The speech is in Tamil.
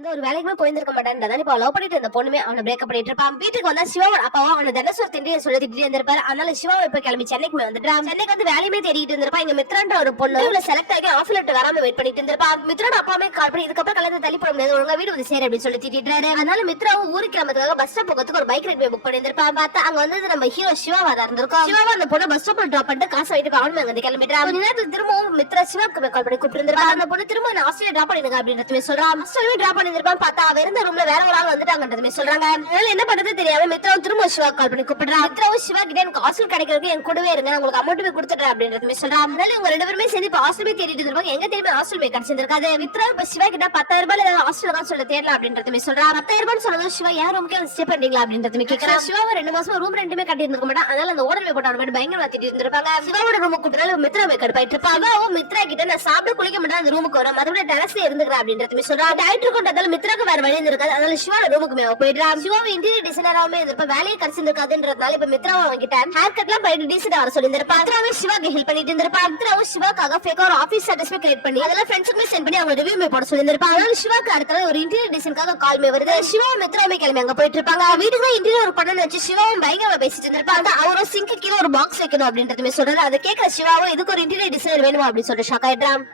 எந்த ஒரு வேலைக்குமே போயிருந்திருக்க மாட்டான். இப்ப லவ் பண்ணிட்டு இருந்த பொண்ணுமே அவனை பிரேக்கப் பண்ணிட்டு இருப்பான். வீட்டுக்கு வந்தா சிவாவோட அப்பாவும் அவனை தினசரி திண்டியை சொல்லி திட்டிட்டு இருந்திருப்பாரு. அதனால சிவாவை இப்ப கிளம்பி சென்னைக்கு வந்துட்டான். சென்னைக்கு வந்து வேலையுமே தேடிட்டு இருந்திருப்பா. இங்க மித்ரான்ற ஒரு பொண்ணு இவள செலக்ட் ஆகி ஆஃபர் லெட்டர் வராம வெயிட் பண்ணிட்டு இருந்திருப்பா. மித்ராட அப்பாவுமே கால் பண்ணி இதுக்கப்புறம் கலந்து தள்ளி போட முடியாது, ஒழுங்கா வீடு வந்து சேர அப்படின்னு சொல்லி திட்டிட்டாரு. அதனால மித்ராவும் ஊருக்கு கிளம்புறதுக்காக பஸ் ஸ்டாப் போகிறதுக்கு ஒரு பைக் ரைட் புக் பண்ணிருப்பா. பார்த்தா அங்க வந்து நம்ம ஹீரோ சிவாவா தான் இருந்திருக்கோம். சிவாவா அந்த பொண்ணு பஸ் ஸ்டாப்ல டிராப் பண்ணிட்டு காசு வாங்கிட்டு அவனுமே அங்க கிளம்பிட்டான். கொஞ்ச நேரத்துக்கு திரும்பவும் மித்ரா சிவாக்கு கால் பண்ணி கூப்பிட்டு இருந்திருப்பா. அந்த பொண்ணு திரும்ப நான் ஆஸ்திரேலியா டிராப் பண்ணிருங்க அப்படின்றதுமே சொல்றான். ஆஸ்திரேலியா டிராப் பண்ணிருப்பான். பார்த்தா அவ இருந்த ரூம்ல வேற ஒரு ஆள் வந்துட்டாங்கன்றதுமே சொல்றாங்க. அதனால என்ன பண்றது தெரியாம மித்ராவும் திரும்ப சிவா கால் பண்ணி கூப்பிடுறான். மித்ராவும் சிவா கிட்ட எனக்கு ஹாஸ்டல் கிடைக்கிறதுக்கு என் கூடவே இருங்க, உங்களுக்கு அமௌண்ட் போய் கொடுத்துறேன் அப்படின்றதுமே சொல்றான். அதனால இவங்க ரெண்டு பேருமே சேர்ந்து இப்ப ஹாஸ்டல் போய் தேடிட்டு இருப்பாங்க. எங்க தேடி ஹாஸ்டல் போய் கிடைச்சிருக்காது. மித்ரா இப்ப சிவா கிட்ட 10,000 ரூபாய் ஏதாவது ஹாஸ்டல் தான் சொல்ல தேடலாம் அப்படின்றதுமே சொல்றான். 10,000 ரூபாய் சொன்னதும் சிவா யார் ரூமுக்கே வந்து ஸ்டே பண்றீங்களா அப்படின்றதுமே கேட்கறான். சிவாவை 2 மாசமா ரூம் ரெண்டுமே கட்டி இருந்திருக்க மாட்டான். அதனால அந்த ஓடல் போட்டு அவன் பயங்கரமா திட்டிட்டு இருந்திருப்பாங்க. சிவாவோட ரூமுக்கு கூப்பிட்டாலும் மித்ரா கடுப்பாயிட்டு இருப்பாங்க. மித்ரா கிட்ட நான் சாப்பிட குளிக்க மாட்டேன், அந்த ரூமுக்கு வரும், மறுபடியும் டெரஸ்ல இருந்துக்கிறேன் அப்படின்றதுமே சொல்றான். டைரக்டர் கொண்டதால மித்ராக்கு வேற வழி இருந்திருக்காது. அதனால சிவாவோட ரூமுக்கு போயிடுறான். சிவாவை இன்டீரியர் டிசைனராவே இருந்திருப்ப, வேலையை கிடைச்சிருக்காதுன்றதுனால இப்ப மித்ராவை வாங்கிட்ட ஹேர் கட்லாம் பண்ணிட்டு டீசெண்டா வர சொல்லியிருந்திருப்பா. மித்ராவே சிவாக்கு ஹெல்ப் பண்ணிட்டு இருந்திருப்பா. மித்ராவும் சிவாக்காக ஃபேக்கா ஒரு ஆபீஸ் அட்ரஸ் கிரியேட் பண்ணி அதெல்லாம் ஃப்ரெண்ட்ஸுக்குமே சென்ட் பண்ணி அவங்க ரிவ்யூ போட சொல்லியிருந்திருப்பா. அதனால சிவாக்கு அடுத்த ஒரு இன்டீரியர் டிசைனுக்காக கால் வருது. சிவா மித்ராவே கிளம்பி அங்க போயிட்டு இருப்பாங்க. வீட்டுக்கு இன்டீரியர் ஒரு பண்ணு வச்சு சிவாவும் பயங்கரமா பேசிட்டு இருந்திருப்பா. அந்த அவரும் சிங்க் கீழே ஒரு பாக்ஸ் வைக்கணும் அப்படின்றதுமே சொல்றாரு. அதை கேட்கிற சிவாவும் இதுக்கு ஒரு இன்டீரியர் டிசைனர் வேணுமா அப்படின்னு சொல்லிட்டு ஷாக் ஆயிடுறான்.